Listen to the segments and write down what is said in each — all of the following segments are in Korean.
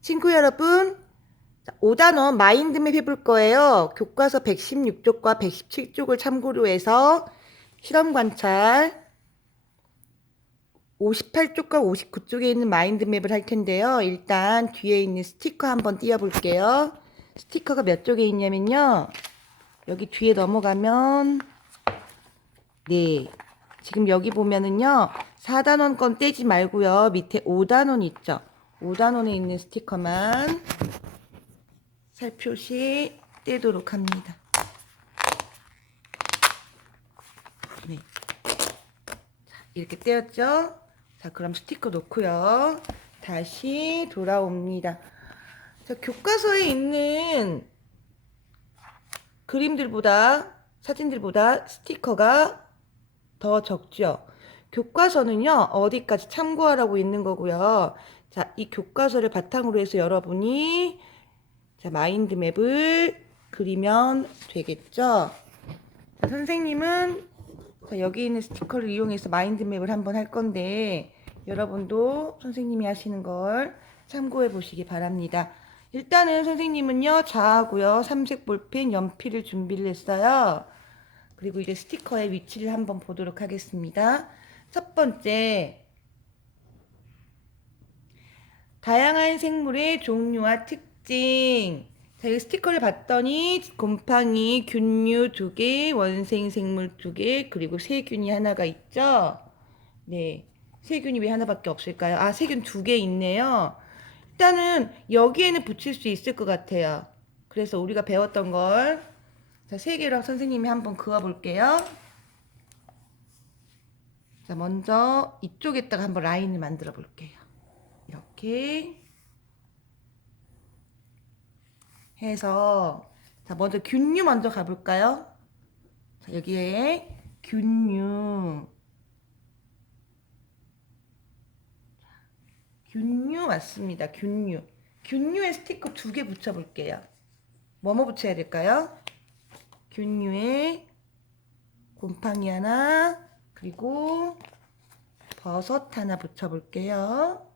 친구 여러분, 5단원 마인드맵 해볼 거예요. 교과서 116쪽과 117쪽을 참고로 해서 실험 관찰 58쪽과 59쪽에 있는 마인드맵을 할 텐데요. 일단 뒤에 있는 스티커 한번 띄워볼게요. 스티커가 몇 쪽에 있냐면요. 여기 뒤에 넘어가면 네. 지금 여기 보면은요. 4단원 건 떼지 말고요. 밑에 5단원 있죠. 5단원에 있는 스티커만 살표시 떼도록 합니다. 네. 자, 이렇게 떼었죠? 자, 그럼 스티커 놓고요. 다시 돌아옵니다. 자, 교과서에 있는 그림들보다 사진들보다 스티커가 더 적죠. 교과서는요, 어디까지 참고하라고 있는 거고요. 자, 이 교과서를 바탕으로 해서 여러분이 자, 마인드맵을 그리면 되겠죠. 자, 선생님은 자, 여기 있는 스티커를 이용해서 마인드맵을 한번 할 건데 여러분도 선생님이 하시는 걸 참고해 보시기 바랍니다. 일단은 선생님은요, 자하고요, 삼색 볼펜, 연필을 준비를 했어요. 그리고 이제 스티커의 위치를 한번 보도록 하겠습니다. 첫 번째, 다양한 생물의 종류와 특징. 자, 이 스티커를 봤더니 곰팡이, 균류 두 개, 원생 생물 두 개, 그리고 세균이 하나가 있죠? 네. 세균이 왜 하나밖에 없을까요? 아, 세균 두 개 있네요. 일단은 여기에는 붙일 수 있을 것 같아요. 그래서 우리가 배웠던 걸 자, 세 개로 선생님이 한번 그어 볼게요. 자, 먼저 이쪽에다가 한번 라인을 만들어 볼게요. 이렇게 해서 자, 먼저 균류 먼저 가볼까요? 자, 여기에 균류 균류 맞습니다. 균류. 균류에 스티커 두 개 붙여볼게요. 뭐뭐 붙여야 될까요? 균류에 곰팡이 하나, 그리고 버섯 하나 붙여볼게요.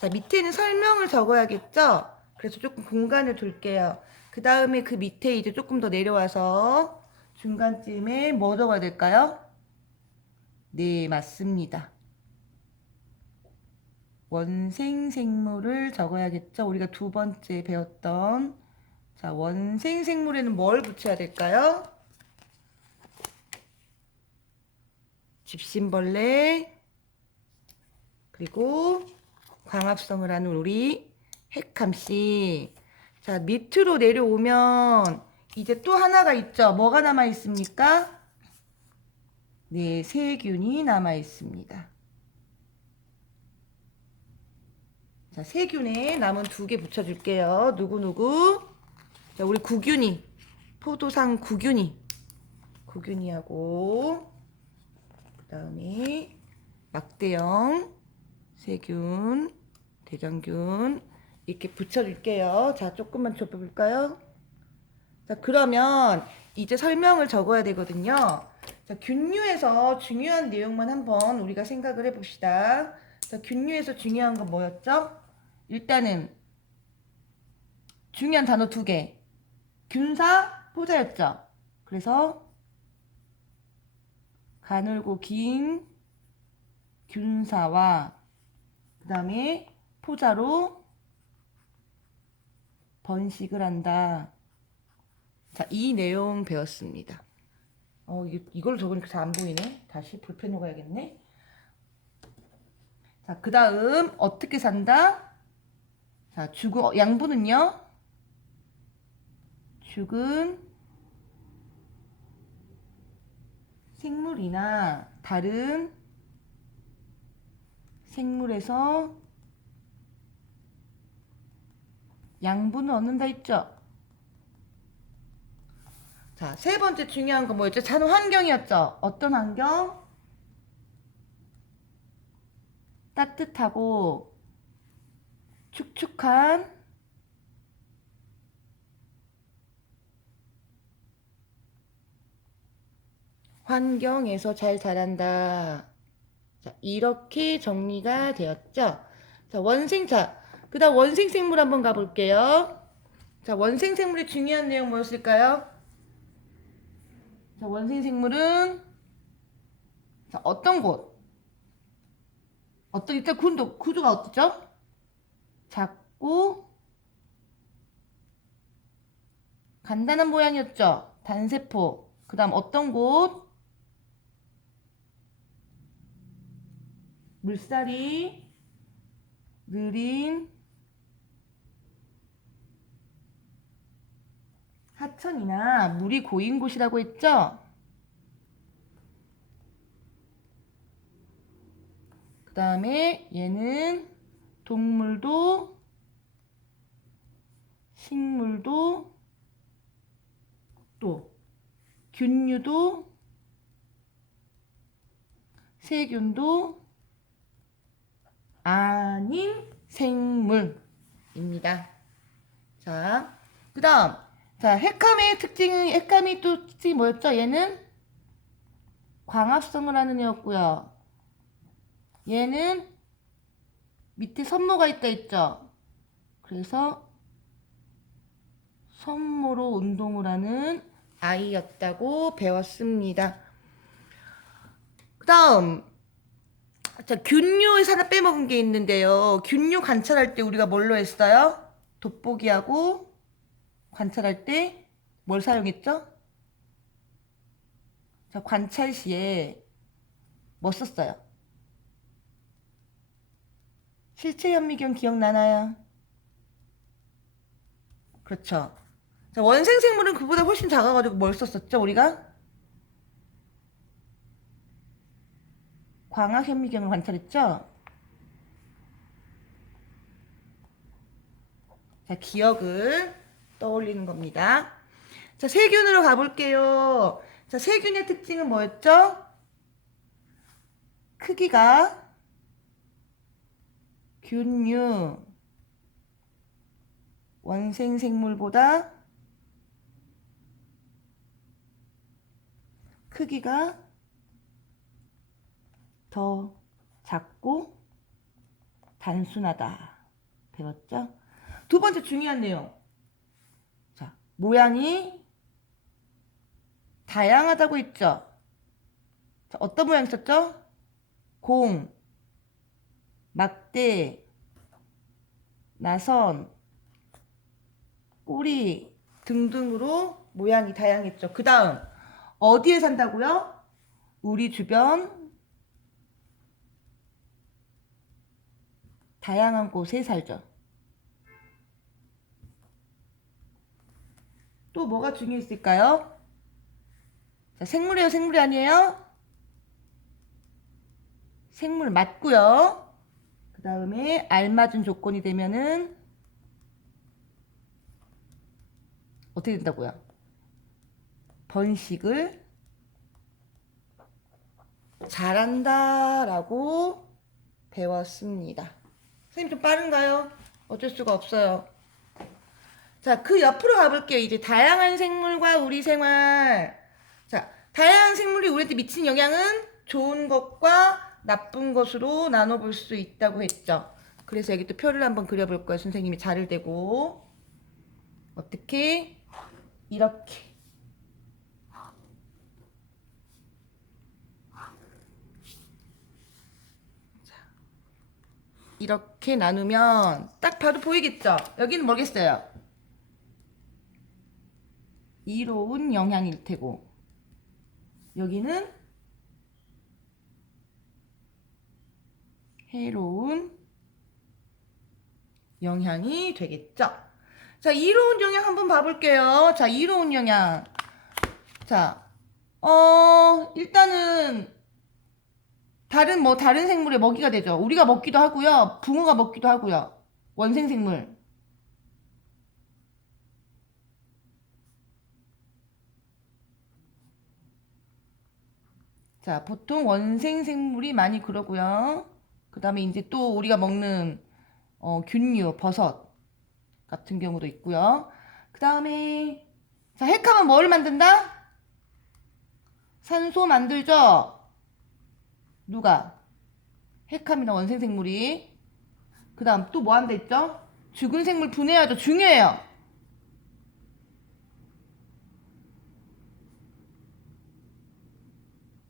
자, 밑에는 설명을 적어야겠죠? 그래서 조금 공간을 둘게요. 그 다음에 그 밑에 이제 조금 더 내려와서 중간쯤에 뭐 적어야 될까요? 네, 맞습니다. 원생 생물을 적어야겠죠? 우리가 두 번째 배웠던 자, 원생 생물에는 뭘 붙여야 될까요? 집신벌레 그리고 광합성을 하는 우리 핵함 씨. 자 밑으로 내려오면 이제 또 하나가 있죠. 뭐가 남아 있습니까? 네 세균이 남아 있습니다. 자 세균에 남은 두 개 붙여 줄게요. 누구누구? 자 우리 구균이. 포도상 구균이. 구균이하고 그 다음에 막대형 세균 대장균 이렇게 붙여줄게요. 자 조금만 좁혀볼까요? 자 그러면 이제 설명을 적어야 되거든요. 자 균류에서 중요한 내용만 한번 우리가 생각을 해봅시다. 자 균류에서 중요한 건 뭐였죠? 일단은 중요한 단어 두 개. 균사, 포자였죠. 그래서 가늘고 긴 균사와 그 다음에 포자로 번식을 한다. 자, 이 내용 배웠습니다. 어, 이, 이걸 적으니까 잘 안 보이네. 다시 볼펜으로 가야겠네. 자, 그 다음 어떻게 산다? 자, 주거 양분은요? 죽은 생물이나 다른 생물에서 양분을 얻는다 했죠. 자, 세 번째 중요한 건 뭐였죠? 자는 환경이었죠. 어떤 환경? 따뜻하고 축축한 환경에서 잘 자란다. 자, 이렇게 정리가 되었죠. 자, 원생자. 그 다음 원생생물 한번 가볼게요. 자, 원생생물의 중요한 내용 뭐였을까요? 자, 원생생물은 자, 어떤 곳? 어떤, 일단 구도, 구조가 어떻죠? 작고 간단한 모양이었죠? 단세포. 그 다음 어떤 곳? 물살이 느린 하천이나 물이 고인 곳이라고 했죠? 그 다음에 얘는 동물도 식물도 또 균류도 세균도 아닌 생물입니다. 자, 그 다음. 자, 핵감의 특징은, 핵감이 또 특징이 뭐였죠? 얘는 광합성을 하는 애였고요. 얘는 밑에 선모가 있다 했죠? 그래서 선모로 운동을 하는 아이였다고 배웠습니다. 그 다음, 자, 균류에서 하나 빼먹은 게 있는데요. 균류 관찰할 때 우리가 뭘로 했어요? 돋보기하고 관찰할 때 뭘 사용했죠? 자, 관찰 시에 뭐 썼어요? 실체 현미경 기억나나요? 그렇죠. 자, 원생 생물은 그보다 훨씬 작아가지고 뭘 썼었죠, 우리가? 광학 현미경을 관찰했죠? 자, 기억을 떠올리는 겁니다. 자, 세균으로 가볼게요. 자, 세균의 특징은 뭐였죠? 크기가 균류 원생 생물보다 크기가 더 작고 단순하다. 배웠죠? 두 번째 중요한 내용. 자, 모양이 다양하다고 했죠? 자, 어떤 모양 있었죠? 공, 막대, 나선, 꼬리 등등으로 모양이 다양했죠. 그 다음, 어디에 산다고요? 우리 주변 다양한 곳에 살죠. 또 뭐가 중요했을까요? 자, 생물이에요, 생물이 아니에요? 생물 맞고요. 그 다음에 알맞은 조건이 되면은 어떻게 된다고요? 번식을 잘한다라고 배웠습니다. 선생님 좀 빠른가요? 어쩔 수가 없어요. 자, 그 옆으로 가볼게요. 이제 다양한 생물과 우리 생활. 자, 다양한 생물이 우리한테 미치는 영향은 좋은 것과 나쁜 것으로 나눠볼 수 있다고 했죠. 그래서 여기 또 표를 한번 그려볼 거예요. 선생님이 자를 대고. 어떻게? 이렇게. 이렇게 나누면 딱 봐도 보이겠죠? 여기는 뭐겠어요? 이로운 영향일 테고 여기는 해로운 영향이 되겠죠. 자, 이로운 영향 한번 봐볼게요. 자, 이로운 영향. 자, 어, 일단은 다른 뭐 다른 생물의 먹이가 되죠. 우리가 먹기도 하고요. 붕어가 먹기도 하고요. 원생 생물. 자, 보통 원생 생물이 많이 그러고요. 그 다음에 이제 또 우리가 먹는 어, 균류, 버섯 같은 경우도 있고요. 그 다음에 자, 핵하면 뭘 만든다? 산소 만들죠? 누가? 핵함이나 원생 생물이. 그그 다음 또 뭐 한다 했죠? 죽은 생물 분해하죠. 중요해요.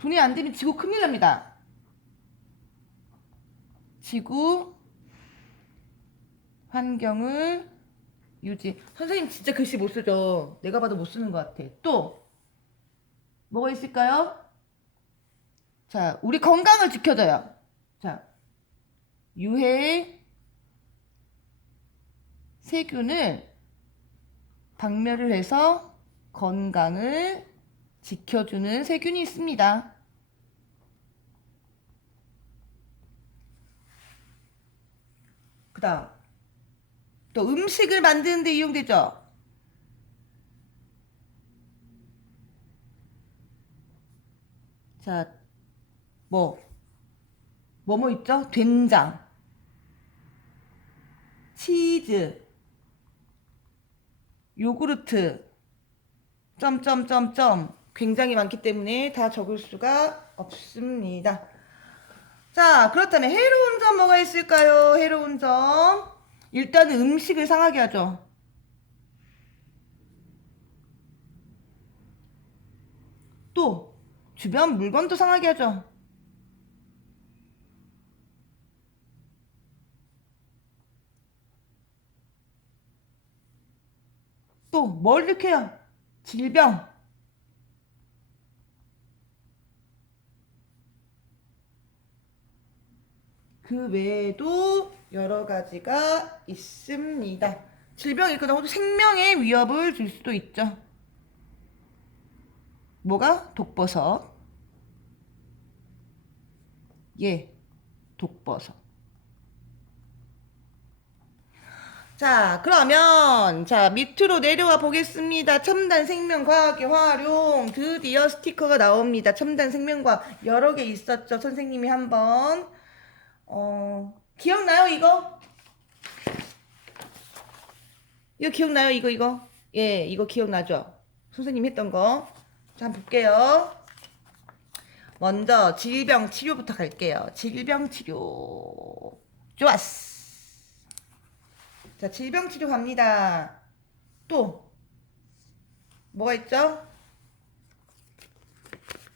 분해 안 되면 지구 큰일 납니다. 지구 환경을 유지. 선생님 진짜 글씨 못 쓰죠. 내가 봐도 못 쓰는 것 같아. 또 뭐가 있을까요? 자, 우리 건강을 지켜줘요. 자, 유해 세균을 박멸을 해서 건강을 지켜주는 세균이 있습니다. 그 다음, 또 음식을 만드는 데 이용되죠? 자, 뭐, 뭐뭐 있죠? 된장, 치즈, 요구르트, 점점점점 굉장히 많기 때문에 다 적을 수가 없습니다. 자, 그렇다면 해로운 점 뭐가 있을까요? 해로운 점. 일단은 음식을 상하게 하죠. 또 주변 물건도 상하게 하죠. 또 뭘 일으켜요? 질병. 그 외에도 여러 가지가 있습니다. 질병이 있거나 생명의 위협을 줄 수도 있죠. 뭐가? 독버섯. 예, 독버섯. 자, 그러면 자 밑으로 내려와 보겠습니다. 첨단 생명과학의 활용 드디어 스티커가 나옵니다. 첨단 생명과학 여러 개 있었죠. 선생님이 한번 어 기억나요 이거? 이거 기억나요 이거 이거? 예, 이거 기억나죠? 선생님 했던 거. 자, 한번 볼게요. 먼저 질병 치료부터 갈게요. 질병 치료. 좋았어. 자, 질병 치료 갑니다. 또 뭐가 있죠?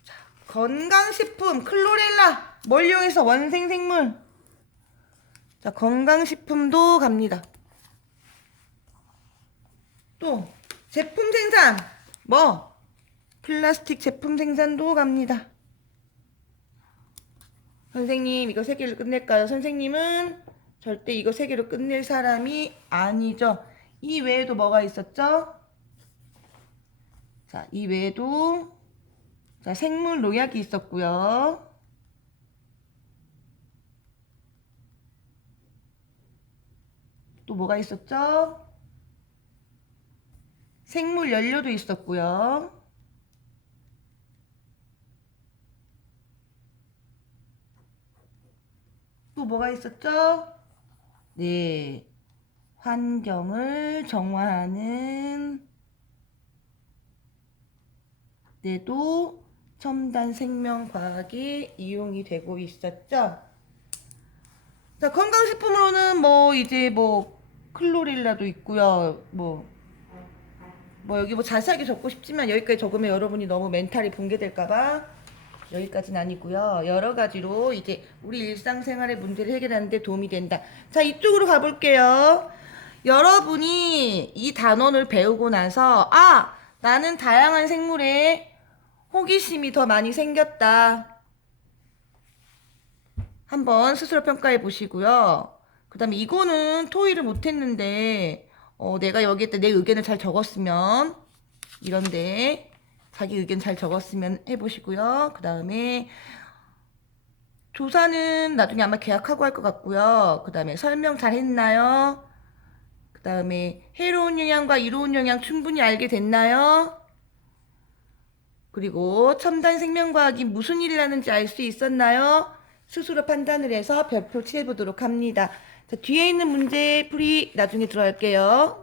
자, 건강식품 클로렐라 뭘 이용해서 원생생물. 자, 건강식품도 갑니다. 또 제품 생산 뭐 플라스틱 제품 생산도 갑니다. 선생님 이거 세 개를 끝낼까요? 선생님은 절대 이거 세 개로 끝낼 사람이 아니죠. 이 외에도 뭐가 있었죠? 자, 이 외에도 자, 생물 농약이 있었고요. 또 뭐가 있었죠? 생물 연료도 있었고요. 또 뭐가 있었죠? 네. 환경을 정화하는 데도 첨단 생명과학이 이용이 되고 있었죠. 자, 건강식품으로는 뭐 이제 뭐 클로릴라도 있고요. 뭐, 뭐 여기 뭐 자세하게 적고 싶지만 여기까지 적으면 여러분이 너무 멘탈이 붕괴될까봐 여기까지는 아니고요. 여러 가지로 이제 우리 일상생활의 문제를 해결하는데 도움이 된다. 자, 이쪽으로 가볼게요. 여러분이 이 단원을 배우고 나서 아, 나는 다양한 생물에 호기심이 더 많이 생겼다. 한번 스스로 평가해 보시고요. 그 다음에 이거는 토의를 못했는데, 어, 내가 여기에다 내 의견을 잘 적었으면, 이런데, 자기 의견 잘 적었으면 해보시고요. 그 다음에, 조사는 나중에 아마 계약하고 할 것 같고요. 그 다음에 설명 잘 했나요? 그 다음에 해로운 영향과 이로운 영향 충분히 알게 됐나요? 그리고 첨단 생명과학이 무슨 일을 하는지 알 수 있었나요? 스스로 판단을 해서 별표 칠해보도록 합니다. 자, 뒤에 있는 문제 풀이 나중에 들어갈게요.